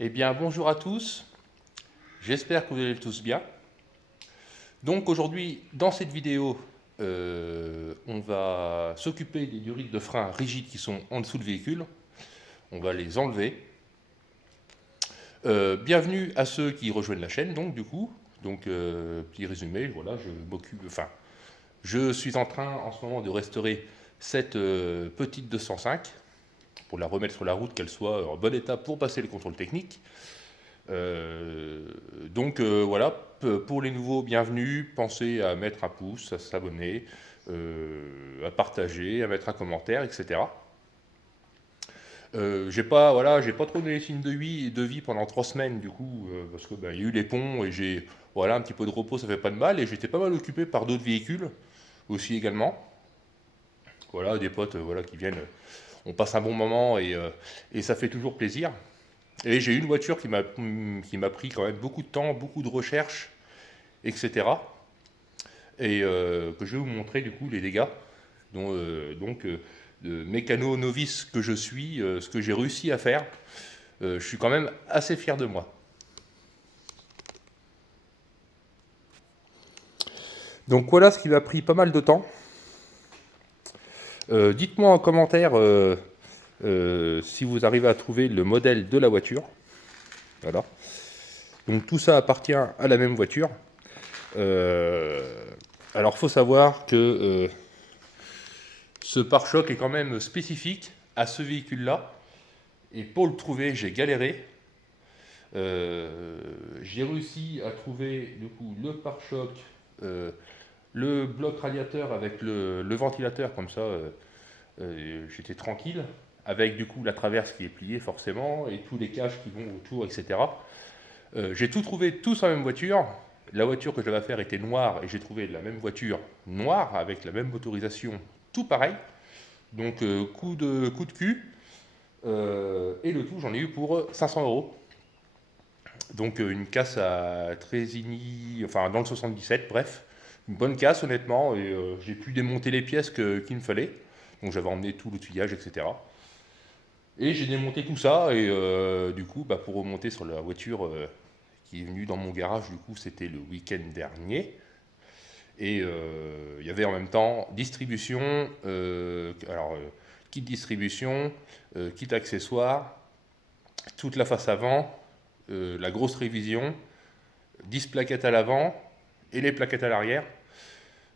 Eh bien, bonjour à tous. J'espère que vous allez tous bien. Donc aujourd'hui, dans cette vidéo, on va s'occuper des durites de frein rigides qui sont en dessous du véhicule. On va les enlever. Bienvenue à ceux qui rejoignent la chaîne, donc du coup. Donc, petit résumé, voilà, je suis en train en ce moment de restaurer cette petite 205 pour la remettre sur la route, qu'elle soit en bon état pour passer le contrôle technique. Voilà, pour les nouveaux, bienvenue. Pensez à mettre un pouce, à s'abonner, à partager, à mettre un commentaire, etc. J'ai pas trop donné les signes de vie pendant 3 semaines du coup, parce que il y a eu les ponts et j'ai voilà un petit peu de repos, ça fait pas de mal et j'étais pas mal occupé par d'autres véhicules aussi également. Voilà, des potes voilà qui viennent, on passe un bon moment et ça fait toujours plaisir. Et j'ai eu une voiture qui m'a pris quand même beaucoup de temps, beaucoup de recherches, etc. Et que je vais vous montrer du coup les dégâts. De mécano novice que je suis, ce que j'ai réussi à faire, je suis quand même assez fier de moi. Donc voilà ce qui m'a pris pas mal de temps. Dites-moi en commentaire si vous arrivez à trouver le modèle de la voiture. Voilà. Donc tout ça appartient à la même voiture. Alors faut savoir que ce pare-choc est quand même spécifique à ce véhicule-là. Et pour le trouver, j'ai galéré. J'ai réussi à trouver du coup le pare-choc, le bloc radiateur avec le ventilateur, comme ça j'étais tranquille. Avec du coup la traverse qui est pliée forcément et tous les caches qui vont autour, etc. J'ai tout trouvé, tous en même voiture. La voiture que je devais faire était noire et j'ai trouvé la même voiture noire avec la même motorisation, tout pareil. Donc coup de cul. Et le tout, j'en ai eu pour 500 euros. Donc une casse à Trésini, enfin dans le 77, bref. Une bonne casse honnêtement, et j'ai pu démonter les pièces qu'il me fallait. Donc j'avais emmené tout l'outillage, etc. Et j'ai démonté tout ça, et du coup, pour remonter sur la voiture qui est venue dans mon garage, du coup, c'était le week-end dernier. Et il y avait en même temps distribution, kit distribution, kit accessoire, toute la face avant, la grosse révision, 10 plaquettes à l'avant et les plaquettes à l'arrière.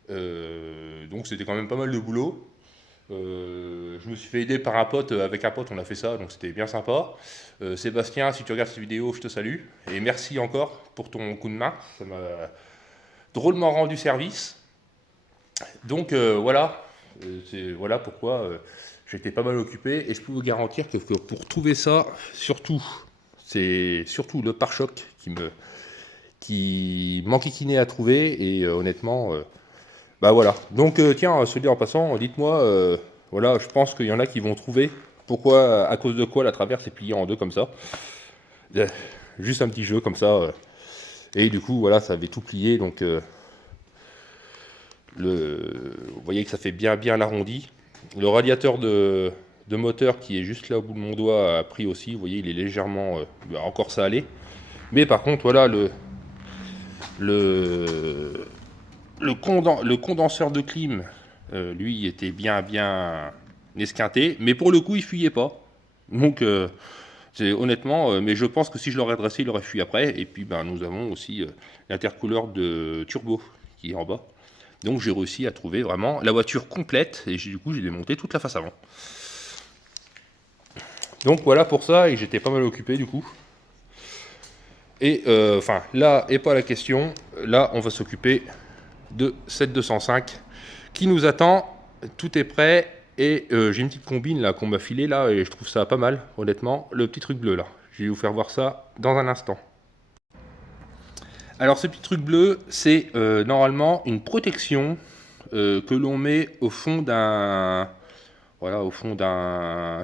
Donc c'était quand même pas mal de boulot. Je me suis fait aider par un pote, avec un pote on a fait ça, donc c'était bien sympa. Sébastien, si tu regardes cette vidéo, je te salue. Et merci encore pour ton coup de main, ça m'a drôlement rendu service. Donc voilà pourquoi j'étais pas mal occupé et je peux vous garantir que pour trouver ça, surtout, c'est surtout le pare-choc qui m'enquiquinait à trouver et honnêtement, voilà. Donc tiens, se dire en passant, dites-moi, voilà, je pense qu'il y en a qui vont trouver pourquoi, à cause de quoi la traverse est pliée en deux comme ça. Euh, Juste un petit jeu comme ça. Et du coup, voilà, ça avait tout plié, donc vous voyez que ça fait bien bien l'arrondi. Le radiateur de moteur qui est juste là au bout de mon doigt a pris aussi, vous voyez, il est légèrement, encore ça allait. Mais par contre, voilà, le, le condenseur de clim, lui, était bien bien esquinté, mais pour le coup, il fuyait pas. Donc, c'est honnêtement, mais je pense que si je l'aurais dressé, il aurait fui après. Et puis, nous avons aussi l'intercouleur de turbo qui est en bas. Donc j'ai réussi à trouver vraiment la voiture complète et du coup j'ai démonté toute la face avant. Donc voilà pour ça et j'étais pas mal occupé du coup. Et là est pas la question, là on va s'occuper de cette 205 qui nous attend, tout est prêt et j'ai une petite combine là qu'on m'a filée là et je trouve ça pas mal honnêtement, le petit truc bleu là. Je vais vous faire voir ça dans un instant. Alors ce petit truc bleu c'est normalement une protection que l'on met au fond d'un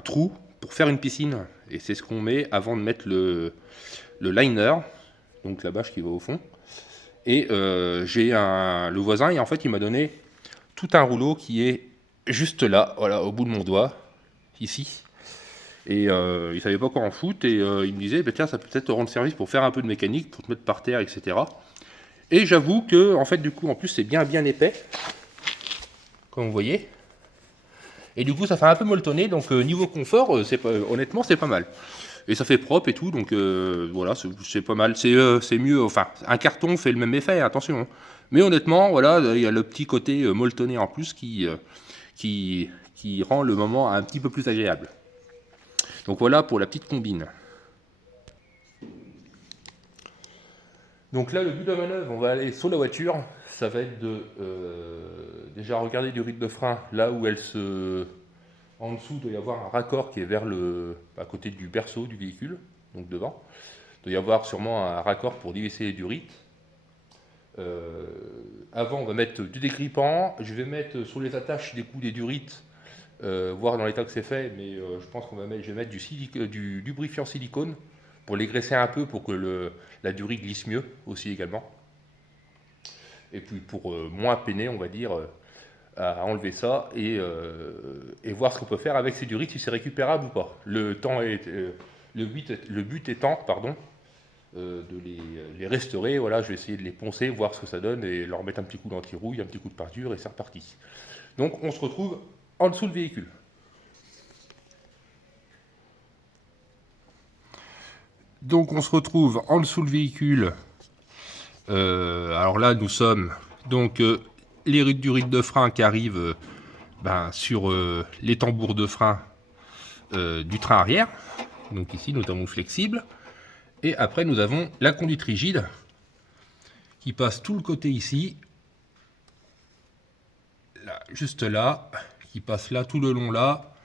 trou pour faire une piscine. Et c'est ce qu'on met avant de mettre le liner, donc la bâche qui va au fond. Et le voisin, et en fait, il m'a donné tout un rouleau qui est juste là, voilà, au bout de mon doigt, ici. Et il savait pas quoi en foutre, et il me disait, bah, tiens, ça peut peut-être te rendre service pour faire un peu de mécanique, pour te mettre par terre, etc. Et j'avoue que, en fait, du coup, en plus, c'est bien épais, comme vous voyez. Et du coup, ça fait un peu molletonné, donc niveau confort, honnêtement, c'est pas mal. Et ça fait propre et tout, donc voilà, c'est pas mal. C'est mieux, enfin, un carton fait le même effet, attention. Hein. Mais honnêtement, voilà, il y a le petit côté molletonné en plus qui rend le moment un petit peu plus agréable. Donc voilà pour la petite combine. Donc là, le but de la manœuvre, on va aller sur la voiture. Ça va être de déjà regarder du rythme de frein, là où elle se... En dessous, il doit y avoir un raccord qui est à côté du berceau du véhicule, donc devant. Il doit y avoir sûrement un raccord pour dévisser les durites. Avant, on va mettre du dégrippant. Je vais mettre sur les attaches des coups des durites, voir dans l'état que c'est fait, mais je pense je vais mettre du lubrifiant silicone pour les graisser un peu pour que la durite glisse mieux aussi également. Et puis pour moins peiner, on va dire, à enlever ça et voir ce qu'on peut faire avec ces durites, si c'est récupérable ou pas. Le but étant, pardon, de les restaurer. Voilà, je vais essayer de les poncer, voir ce que ça donne et leur mettre un petit coup d'anti-rouille, un petit coup de peinture et c'est reparti. Donc on se retrouve en dessous du véhicule. Donc on se retrouve en dessous du véhicule. Alors là, nous sommes donc les durites de frein qui arrivent sur les tambours de frein du train arrière. Donc ici, notamment flexible. Et après, nous avons la conduite rigide qui passe tout le côté ici, là, juste là, qui passe là tout le long là,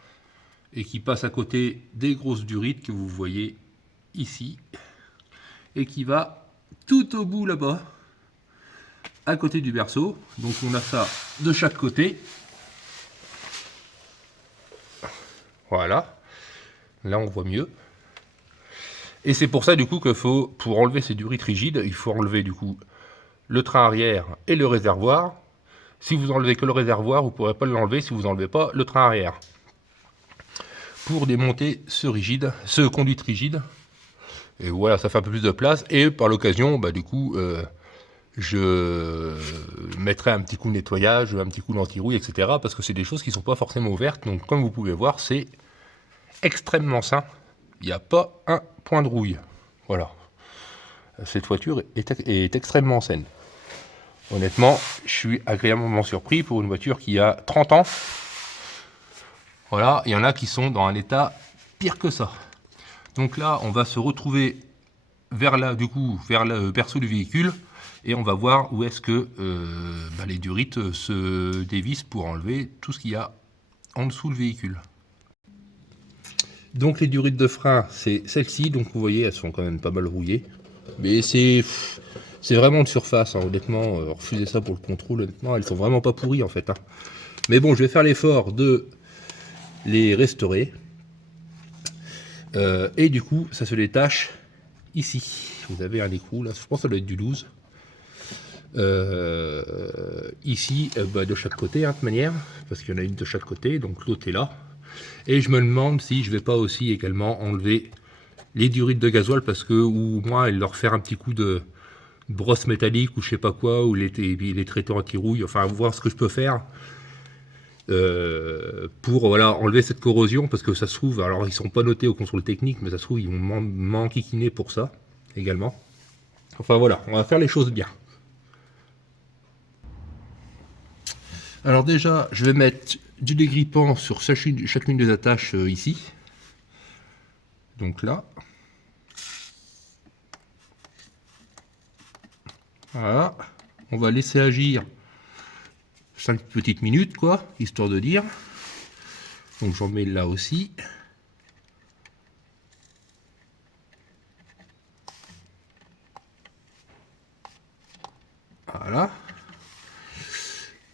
et qui passe à côté des grosses durites que vous voyez ici, et qui va tout au bout là-bas, à côté du berceau. Donc on a ça de chaque côté. Voilà. Là on voit mieux. Et c'est pour ça du coup pour enlever ces durites rigides, il faut enlever du coup le train arrière et le réservoir. Si vous enlevez que le réservoir, vous ne pourrez pas l'enlever si vous n'enlevez pas le train arrière. Pour démonter ce conduite rigide. Et voilà, ça fait un peu plus de place. Et par l'occasion, du coup, je mettrai un petit coup de nettoyage, un petit coup d'anti-rouille, etc. Parce que c'est des choses qui ne sont pas forcément ouvertes. Donc comme vous pouvez voir, c'est extrêmement sain. Il n'y a pas un point de rouille. Voilà. Cette voiture est extrêmement saine. Honnêtement, je suis agréablement surpris pour une voiture qui a 30 ans. Voilà, il y en a qui sont dans un état pire que ça. Donc là, on va se retrouver vers le berceau du véhicule et on va voir où est-ce que les durites se dévissent pour enlever tout ce qu'il y a en dessous du véhicule. Donc les durites de frein, c'est celles-ci. Donc vous voyez, elles sont quand même pas mal rouillées. Mais c'est vraiment de surface, hein, honnêtement. Refusez ça pour le contrôle, honnêtement. Elles sont vraiment pas pourries en fait. Hein. Mais bon, je vais faire l'effort de les restaurer. Et du coup, ça se détache ici. Vous avez un écrou, là, je pense que ça doit être du 12. Ici, de chaque côté, hein, de manière, parce qu'il y en a une de chaque côté, donc l'autre est là. Et je me demande si je vais pas aussi également enlever les durites de gasoil, parce que, ou moi, leur faire un petit coup de brosse métallique, ou je sais pas quoi, ou les traiter anti-rouille, enfin, voir ce que je peux faire. Pour voilà, enlever cette corrosion, parce que ça se trouve, alors ils sont pas notés au contrôle technique, mais ça se trouve ils vont m'enquiquiner pour ça également. Enfin voilà, on va faire les choses bien. Alors déjà, je vais mettre du dégrippant sur chacune des attaches ici. Donc là. Voilà. On va laisser agir 5 petites minutes, quoi, histoire de dire. Donc j'en mets là aussi. Voilà.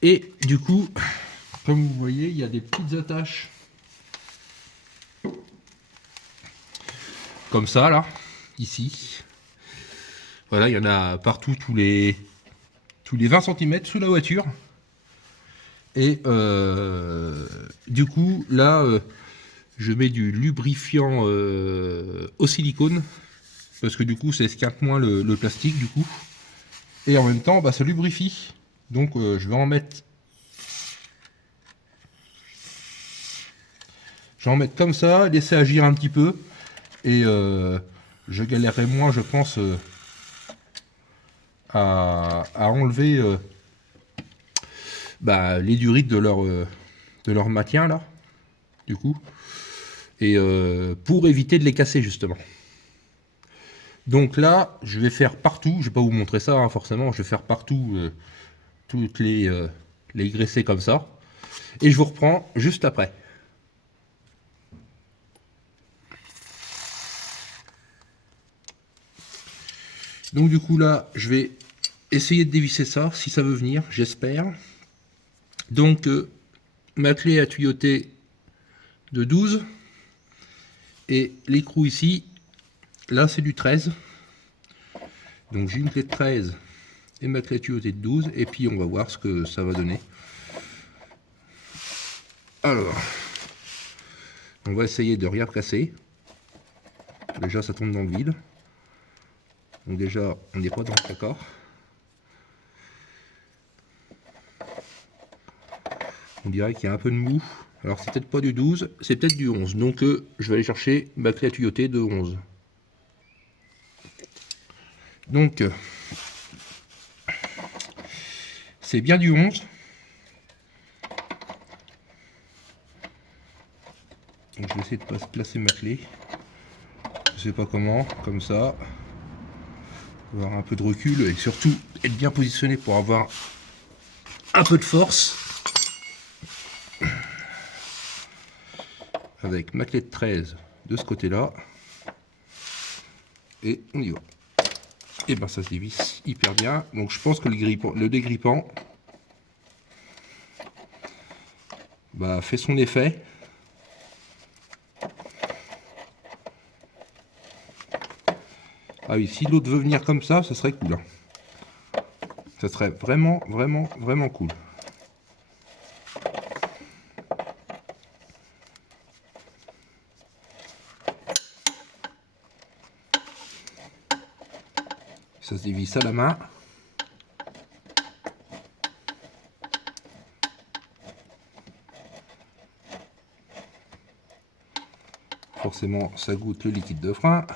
Et du coup, comme vous voyez, il y a des petites attaches. Comme ça, là, ici. Voilà, il y en a partout, tous les 20 cm sous la voiture. Et du coup, là, je mets du lubrifiant au silicone, parce que du coup ça esquinte moins le plastique du coup. Et en même temps, bah, ça lubrifie. Donc je vais en mettre. Je vais en mettre comme ça, laisser agir un petit peu. Et je galérerai moins, je pense, à enlever bah, les durites de leur maintien là, du coup. Et pour éviter de les casser justement. Donc là, je vais faire partout, je vais pas vous montrer ça hein, forcément, je vais faire partout toutes les graisser comme ça. Et je vous reprends juste après. Donc du coup là, je vais essayer de dévisser ça, si ça veut venir, j'espère. Donc ma clé à tuyauter de 12. Et l'écrou ici, là c'est du 13. Donc j'ai une clé de 13 et ma clé à tuyauter de 12. Et puis on va voir ce que ça va donner. Alors, on va essayer de rien casser. Déjà ça tombe dans le vide. Donc déjà on n'est pas dans le accord. On dirait qu'il y a un peu de mou. Alors c'est peut-être pas du 12, c'est peut-être du 11. Donc je vais aller chercher ma clé à tuyauter de 11. Donc c'est bien du 11. Donc je vais essayer de placer ma clé. Je sais pas comment, comme ça. Avoir un peu de recul et surtout être bien positionné pour avoir un peu de force. Avec ma clé de 13 de ce côté-là. Et on y va. Et ben ça se dévisse hyper bien. Donc je pense que le dégrippant bah, fait son effet. Ah oui, si l'autre veut venir comme ça serait cool. Hein. Ça serait vraiment, vraiment, vraiment cool. Ça se dévisse à la main. Forcément, ça goûte le liquide de frein.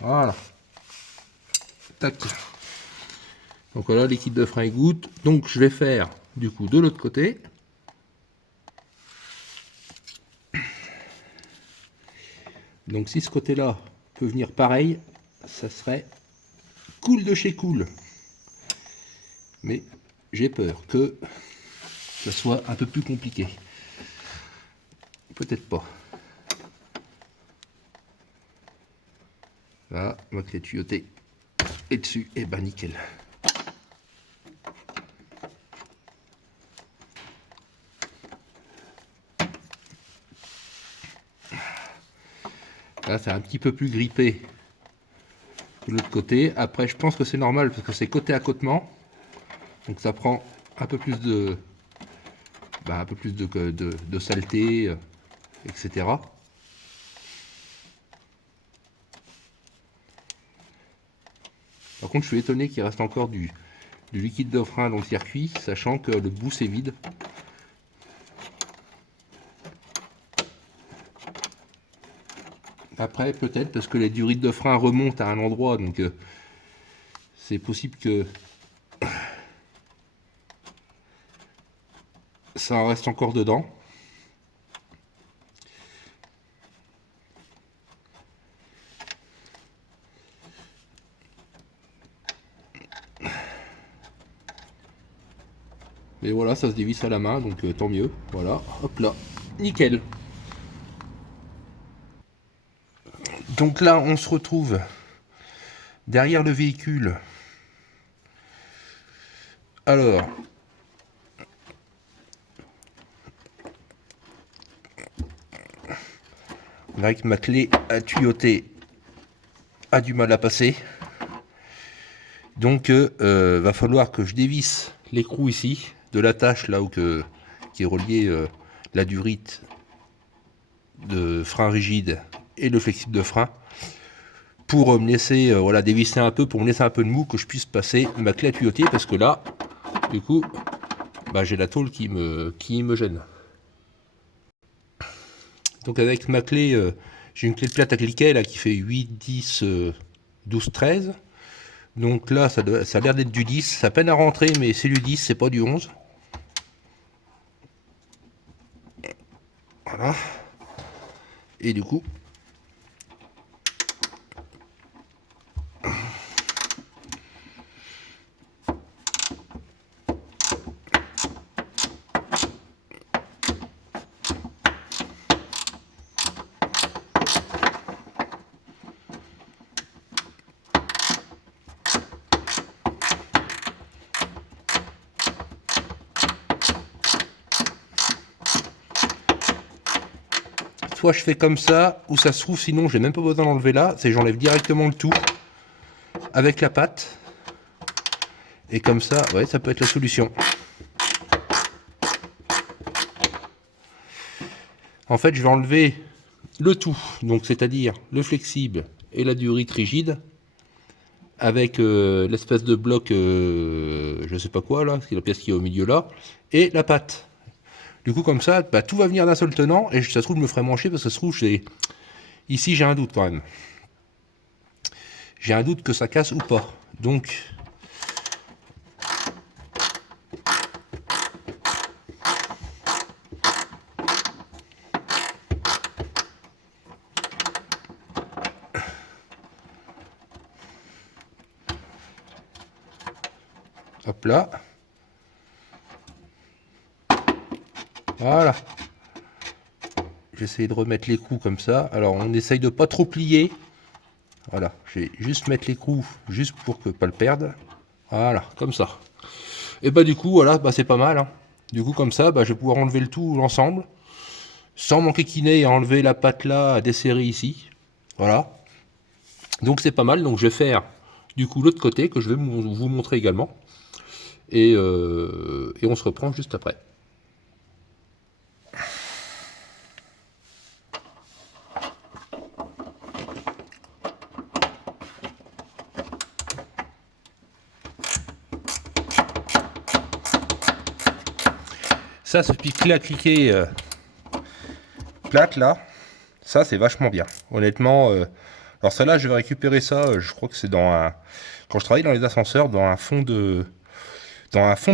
Voilà. Tac. Donc voilà, liquide de frein il goûte. Donc je vais faire du coup de l'autre côté. Donc si ce côté-là peut venir pareil, ça serait cool de chez cool. Mais j'ai peur que ça soit un peu plus compliqué. Peut-être pas. Là, ma clé de tuyauté est dessus. Et ben nickel. Là, c'est un petit peu plus grippé de l'autre côté. Après, je pense que c'est normal parce que c'est côté accotement. Donc ça prend un peu plus de, de saleté, etc. Par contre, je suis étonné qu'il reste encore du liquide de frein dans le circuit, sachant que le bout c'est vide. Après, peut-être parce que les durites de frein remontent à un endroit, donc c'est possible que ça en reste encore dedans. Mais voilà, ça se dévisse à la main, donc tant mieux. Voilà, hop là, nickel. Donc là, on se retrouve derrière le véhicule. Alors, avec ma clé à tuyauter a du mal à passer. Donc va falloir que je dévisse l'écrou ici de l'attache là où qui est relié la durite de frein rigide et le flexible de frein pour me laisser voilà, dévisser un peu, pour me laisser un peu de mou, que je puisse passer ma clé à tuyauter, parce que là du coup bah, j'ai la tôle qui me gêne. Donc avec ma clé, j'ai une clé de plate à cliquet là qui fait 8, 10, 12, 13. Donc là ça a l'air d'être du 10, ça peine à rentrer mais c'est du 10, c'est pas du 11. Voilà. Et du coup soit je fais comme ça, ou ça se trouve sinon j'ai même pas besoin d'enlever là, c'est j'enlève directement le tout avec la patte. Et comme ça, ouais, ça peut être la solution. En fait, je vais enlever le tout, donc c'est-à-dire le flexible et la durite rigide, avec l'espèce de bloc, je sais pas quoi là, c'est la pièce qui est au milieu là, et la patte. Du coup, comme ça, bah, tout va venir d'un seul tenant, et ça se trouve, je me ferai mancher, parce que ça se trouve, ici, j'ai un doute quand même. J'ai un doute que ça casse ou pas. Donc, hop là. Voilà. J'essaie de remettre l'écrou comme ça. Alors, on essaye de pas trop plier. Voilà, je vais juste mettre l'écrou, juste pour que pas le perdre. Voilà, comme ça. Et bah du coup, voilà, bah c'est pas mal. Hein. Du coup, comme ça, bah, je vais pouvoir enlever le tout, l'ensemble, sans m'enquiquiner et enlever la patte là à desserrer ici. Voilà. Donc c'est pas mal. Donc je vais faire du coup l'autre côté que je vais vous montrer également. Et on se reprend juste après. Ça, ce petit clé à cliquer plate là, ça c'est vachement bien. Honnêtement, alors celle-là, je vais récupérer ça. Je crois que c'est dans un, quand je travaille dans les ascenseurs, dans un fond de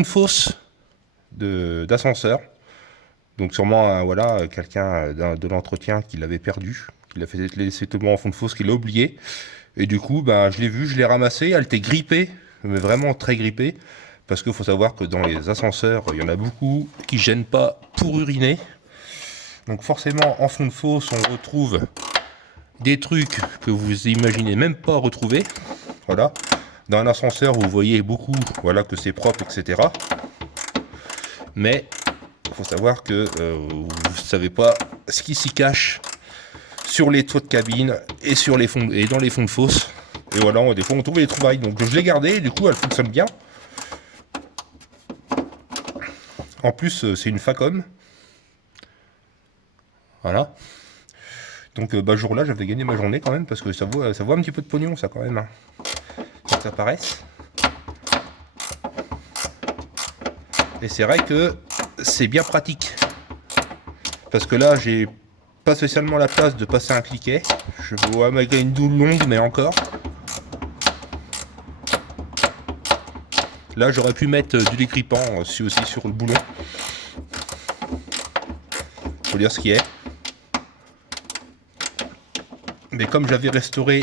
fosse d'ascenseur. Donc sûrement voilà, quelqu'un de l'entretien qui l'avait perdu, qui l'a fait laisser tomber en fond de fosse, qui l'a oublié. Et du coup, ben, je l'ai vu, je l'ai ramassé, elle était grippée, mais vraiment très grippée. Parce qu'il faut savoir que dans les ascenseurs, il y en a beaucoup qui ne gênent pas pour uriner. Donc forcément, en fond de fosse, on retrouve des trucs que vous imaginez même pas retrouver. Voilà. Dans un ascenseur, vous voyez beaucoup, voilà, que c'est propre, etc. Mais il faut savoir que vous ne savez pas ce qui s'y cache sur les toits de cabine et sur les fonds et dans les fonds de fosse. Et voilà, des fois on trouve les trouvailles. Donc je l'ai gardée, du coup elle fonctionne bien. En plus c'est une Facom. Voilà. Donc bah, jour là j'avais gagné ma journée quand même parce que ça vaut un petit peu de pognon ça quand même. Hein. Faut que ça paraisse. Et c'est vrai que c'est bien pratique. Parce que là j'ai pas spécialement la place de passer un cliquet. Je vois malgré une doule longue mais encore. Là j'aurais pu mettre du décripant aussi sur le boulon. Faut dire ce qui est. Mais comme j'avais restauré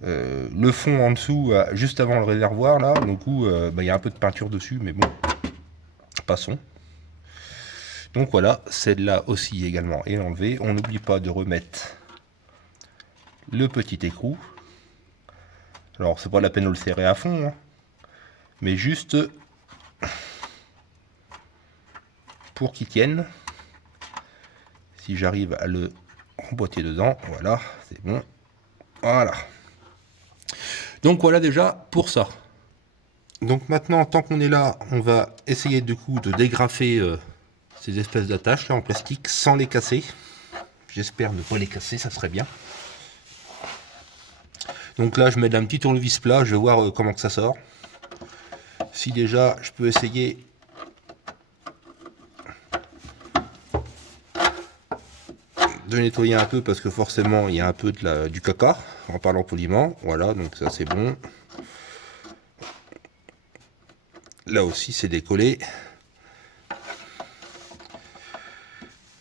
le fond en dessous juste avant le réservoir là, du coup il y a un peu de peinture dessus, mais bon, passons. Donc voilà, celle-là aussi également est enlevée. On n'oublie pas de remettre le petit écrou. Alors c'est pas la peine de le serrer à fond, hein, mais juste pour qu'il tienne. si j'arrive à le remboîter dedans, voilà, c'est bon. Voilà. Donc voilà déjà pour ça. Donc maintenant, tant qu'on est là, on va essayer du coup de dégrafer ces espèces d'attaches là en plastique sans les casser. J'espère ne pas les casser, ça serait bien. Donc là, je mets un petit tournevis plat, je vais voir comment que ça sort. Si déjà, je peux essayer de nettoyer un peu parce que forcément, il y a un peu du caca en parlant poliment. Voilà, donc ça c'est bon. Là aussi, c'est décollé.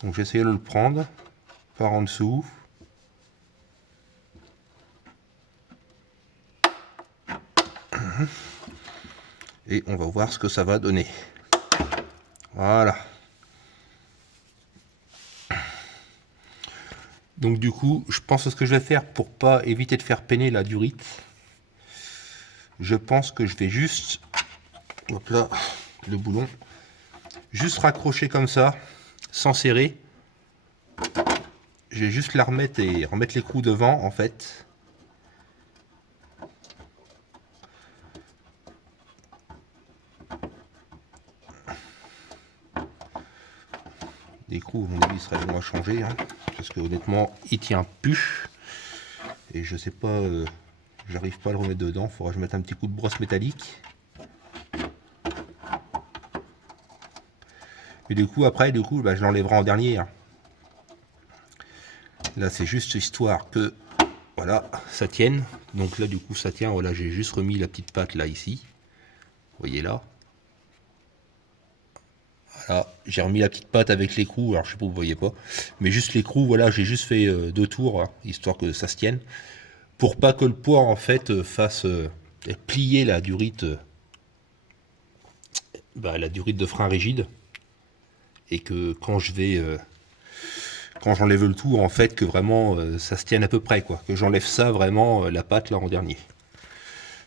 Donc j'essaie de le prendre par en dessous. Et on va voir ce que ça va donner. Voilà. Donc du coup, je pense que ce que je vais faire pour pas éviter de faire peiner la durite, je pense que je vais juste, hop là, le boulon, juste raccrocher comme ça, sans serrer. Je vais juste la remettre et remettre l'écrou devant en fait. L'écrou, à mon avis, serait bon à changer, hein, parce que honnêtement, il tient plus. Et je sais pas, j'arrive pas à le remettre dedans. Il faudra que je mette un petit coup de brosse métallique. Et du coup, après, bah, je l'enlèverai en dernier. Hein. Là, c'est juste histoire que, voilà, ça tienne. Donc là, du coup, ça tient. Voilà, j'ai juste remis la petite patte là, ici. Vous voyez là. Voilà, j'ai remis la petite patte avec l'écrou. Alors, je sais pas, vous voyez pas. Mais juste l'écrou, voilà, j'ai juste fait 2 tours, hein, histoire que ça se tienne. Pour pas que le poids, en fait, fasse plier la durite, la durite de frein rigide. Et que quand je vais... quand j'enlève le tout, en fait, que vraiment ça se tienne à peu près, quoi. Que j'enlève ça vraiment, la patte là en dernier.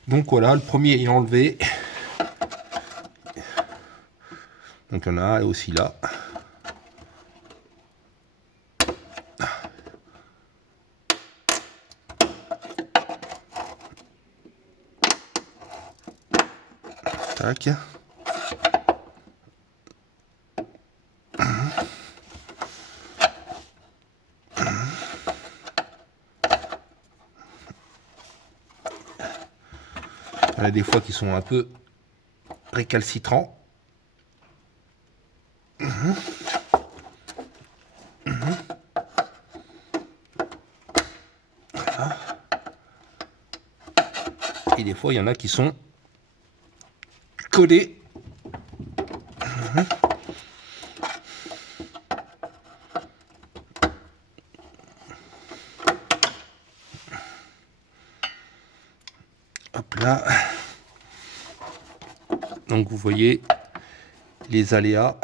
Donc voilà, le premier est enlevé. Donc il y en a un aussi là. Tac. Il y en a des fois qui sont un peu récalcitrants. Voilà. Et des fois, il y en a qui sont collés. Hop là. Donc vous voyez les aléas.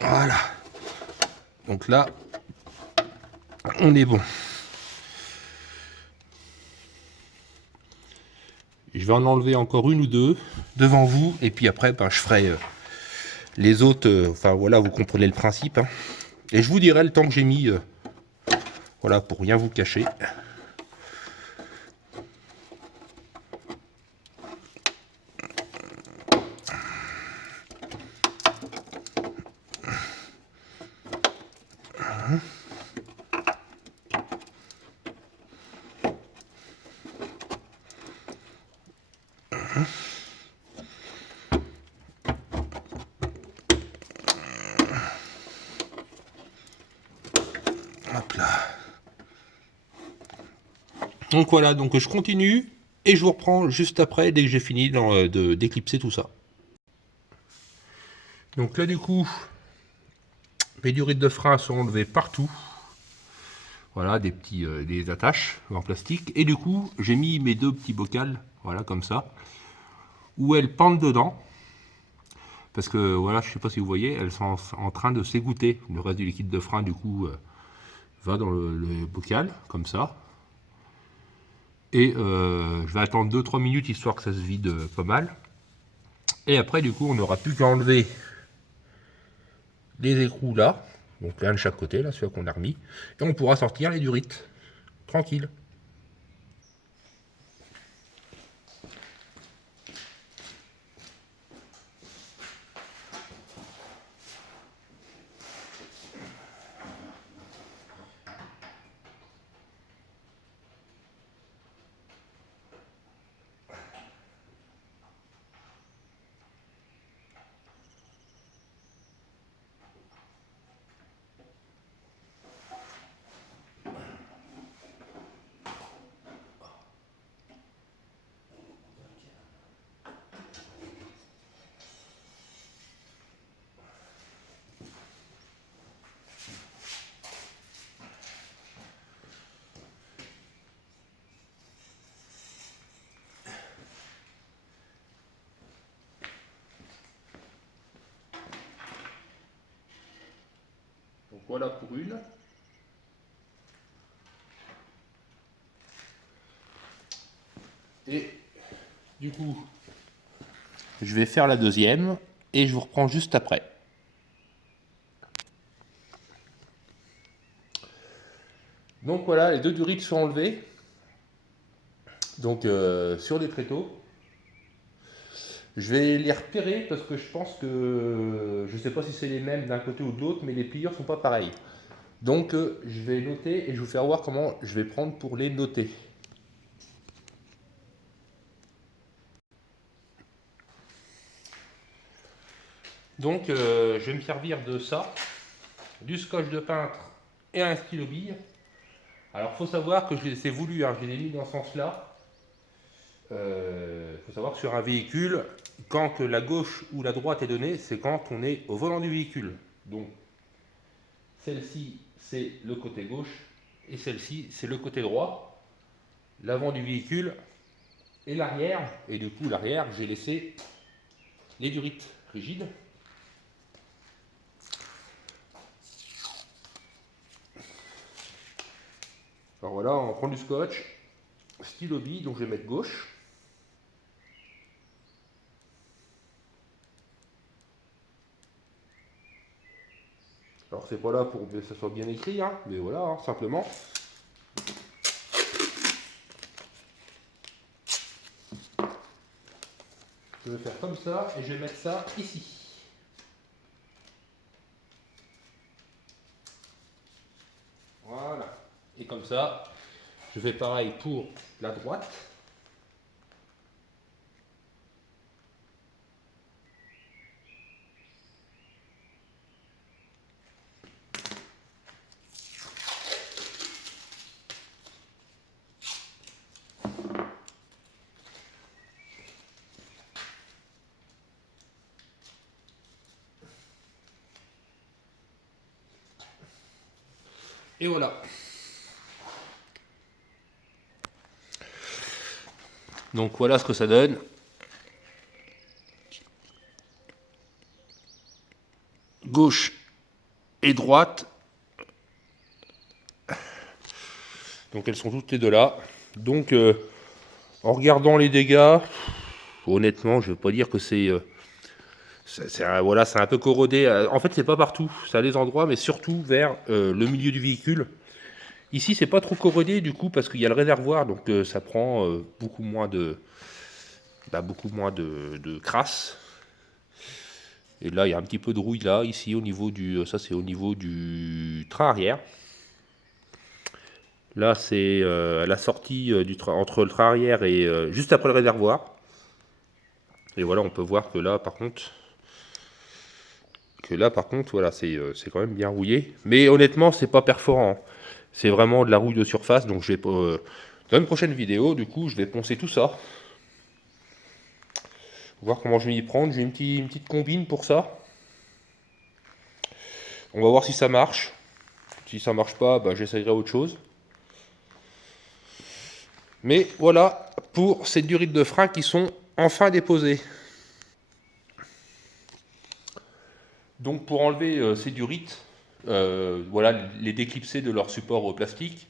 Voilà. Donc là, on est bon. Je vais en enlever encore une ou deux devant vous. Et puis après, je ferai les autres. Enfin voilà, vous comprenez le principe. Hein. Et je vous dirai le temps que j'ai mis. Voilà, pour rien vous cacher. Hop là. Donc voilà, donc je continue et je vous reprends juste après dès que j'ai fini d'éclipser tout ça. Donc là du coup, mes durites de frein sont enlevées partout. Voilà, des attaches en plastique. Et du coup, j'ai mis mes deux petits bocals, voilà, comme ça, où elles pendent dedans. Parce que, voilà, je sais pas si vous voyez, elles sont en train de s'égoutter. Le reste du liquide de frein, du coup, va dans le bocal, comme ça. Et je vais attendre 2-3 minutes, histoire que ça se vide pas mal. Et après, du coup, on n'aura plus qu'à enlever les écrous là. Donc, l'un de chaque côté, là, celui qu'on a remis. Et on pourra sortir les durites. Tranquille. Donc voilà pour une. Et du coup, je vais faire la deuxième et je vous reprends juste après. Donc voilà, les deux durites sont enlevées. Donc sur les tréteaux. Je vais les repérer parce que je pense que je ne sais pas si c'est les mêmes d'un côté ou de l'autre, mais les plieurs sont pas pareils. Donc je vais noter et je vais vous faire voir comment je vais prendre pour les noter. Donc je vais me servir de ça, du scotch de peintre et un stylo bille. Alors il faut savoir que c'est voulu, hein, je les ai mis dans ce sens-là. Il faut savoir que sur un véhicule, quand la gauche ou la droite est donnée, c'est quand on est au volant du véhicule. Donc celle-ci c'est le côté gauche et celle-ci c'est le côté droit. L'avant du véhicule et l'arrière. Et du coup l'arrière j'ai laissé les durites rigides. Alors voilà, on prend du scotch, stylo bille, donc je vais mettre gauche. Alors c'est pas là pour que ça soit bien écrit, hein, mais voilà, hein, simplement. Je vais faire comme ça et je vais mettre ça ici. Voilà. Et comme ça, je fais pareil pour la droite. Et voilà. Donc voilà ce que ça donne. Gauche et droite. Donc elles sont toutes les deux là. Donc en regardant les dégâts, honnêtement, je ne veux pas dire que c'est voilà, c'est un peu corrodé. En fait, c'est pas partout. C'est à des endroits, mais surtout vers le milieu du véhicule. Ici, c'est pas trop corrodé du coup parce qu'il y a le réservoir, donc ça prend beaucoup moins de crasse. Et là, il y a un petit peu de rouille là, ici au niveau du, ça c'est au niveau du train arrière. Là, c'est à la sortie du train, entre le train arrière et juste après le réservoir. Et voilà, on peut voir que là, par contre, voilà, c'est quand même bien rouillé. Mais honnêtement, c'est pas perforant. C'est vraiment de la rouille de surface. Donc, je vais dans une prochaine vidéo, du coup, je vais poncer tout ça. Voir comment je vais y prendre. J'ai une petite combine pour ça. On va voir si ça marche. Si ça marche pas, bah, j'essayerai autre chose. Mais voilà pour ces durites de frein qui sont enfin déposées. Donc pour enlever ces durites, voilà, les déclipser de leur support plastique.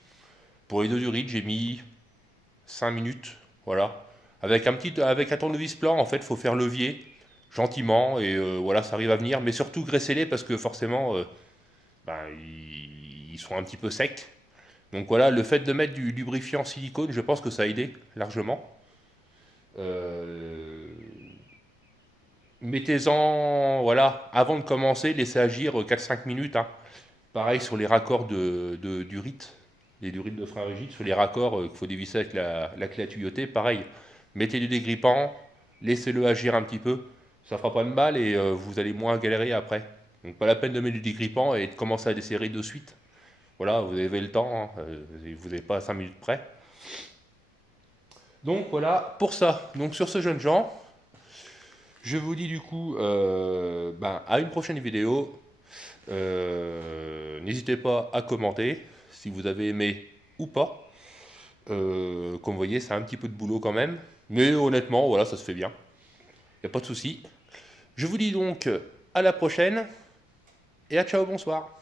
Pour les deux durites, j'ai mis 5 minutes, voilà. Avec un tournevis plat, en fait, il faut faire levier gentiment et voilà, ça arrive à venir. Mais surtout graissez-les parce que forcément, ils sont un petit peu secs. Donc voilà, le fait de mettre du lubrifiant silicone, je pense que ça a aidé largement. Mettez-en, voilà, avant de commencer, laissez agir 4-5 minutes, hein. Pareil sur les raccords de durites, les durites de frein rigide, sur les raccords qu'il faut dévisser avec la clé à tuyauter, pareil. Mettez du dégrippant, laissez-le agir un petit peu, ça fera pas de mal et vous allez moins galérer après. Donc pas la peine de mettre du dégrippant et de commencer à desserrer de suite. Voilà, vous avez le temps, hein, vous n'avez pas 5 minutes près. Donc voilà pour ça. Donc sur ce jeune Jean, je vous dis du coup à une prochaine vidéo. N'hésitez pas à commenter si vous avez aimé ou pas. Comme vous voyez, c'est un petit peu de boulot quand même. Mais honnêtement, voilà, ça se fait bien. Il n'y a pas de souci. Je vous dis donc à la prochaine et à ciao, bonsoir.